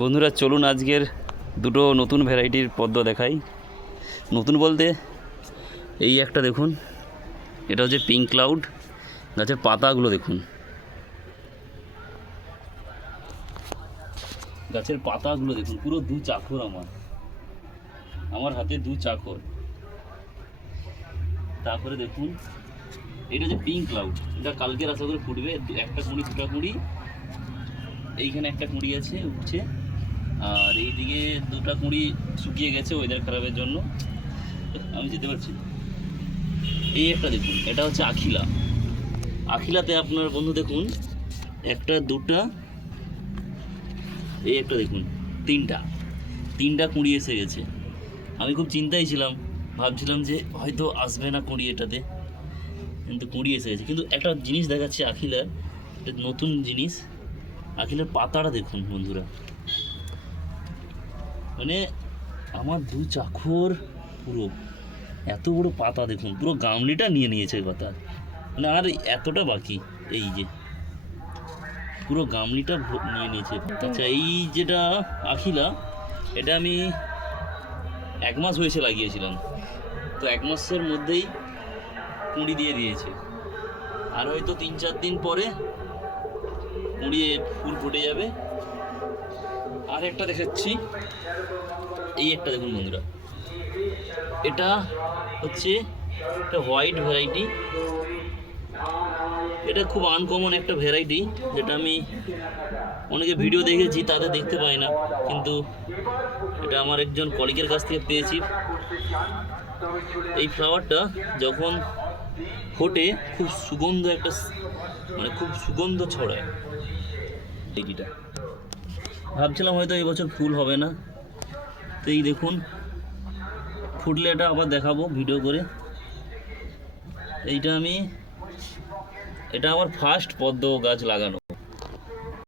বন্ধুরা চলুন আজকের দুটো নতুন ভ্যারাইটির পদ্ম দেখাই। নতুন বলতে এই একটা দেখুন, এটা হচ্ছে পিঙ্ক ক্লাউড। গাছের পাতাগুলো দেখুন, গাছের পাতাগুলো দেখুন, পুরো দু চাকর আমার হাতে দু চাকর। তারপরে দেখুন এটা হচ্ছে পিঙ্ক ক্লাউড, এটা কালকের আশা করে ফুটবে। একটা কুঁড়ি দুটা কুঁড়ি, এইখানে একটা কুঁড়ি আছে উঠছে, আর এইদিকে দুটা কুঁড়ি শুকিয়ে গেছে ওয়েদার খারাপের জন্য, আমি যেতে পারছি। এই একটা দেখুন, এটা হচ্ছে আখিলা। আখিলাতে আপনার বন্ধু দেখুন একটা দুটা, এই একটা দেখুন তিনটা কুঁড়ি এসে গেছে। আমি খুব চিন্তায় ছিলাম, ভাবছিলাম যে হয়তো আসবে না কুঁড়ি এটাতে, কিন্তু কুঁড়ি এসে গেছে। কিন্তু একটা জিনিস দেখাচ্ছে আখিলার, একটা নতুন জিনিস, আখিলার পাতাটা দেখুন বন্ধুরা, মানে আমার দু চাখর পুরো এত বড় পাতা দেখুন, পুরো গামলিটা নিয়ে নিয়েছে পাতা, মানে আর এতটা বাকি, এই যে পুরো গামলিটা নিয়ে নিয়েছে। আচ্ছা এই যেটা আখিলা, এটা আমি 1 মাস হয়েছে লাগিয়েছিলাম, তো 1 মাসের মধ্যেই কুঁড়ি দিয়ে দিয়েছে, আর হয়তো 3-4 দিন পরে কুঁড়িয়ে ফুল ফুটে যাবে। আর একটা দেখাচ্ছি, এই একটা দেখুন বন্ধুরা, এটা হচ্ছে একটা হোয়াইট ভ্যারাইটি। এটা খুব আনকমন একটা ভ্যারাইটি, যেটা আমি অনেকে ভিডিও দেখেছি তাদের দেখতে পাই না, কিন্তু এটা আমার একজন কলিগের কাছ থেকে পেয়েছি। এই ফ্লাওয়ারটা যখন ফোটে খুব সুগন্ধ একটা, মানে খুব সুগন্ধ ছড়ায়। এইটা ভাবছিলাম হয়তো এই বছর ফুল হবে না, তো এই দেখুন ফুটলে এটা আবার দেখাবো ভিডিও করে। এটা আমার ফার্স্ট পদ্ম গাছ লাগানো।